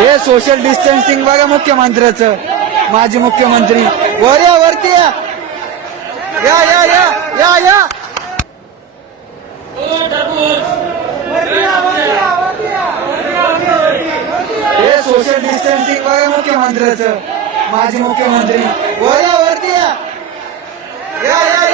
हे social distancing बघा मुख्यमंत्र्याचं, माजी मुख्यमंत्री वरती या या या या या या हे सोशल डिस्टन्सिंग बघा मुख्यमंत्र्याचं, माजी मुख्यमंत्री वरती या या या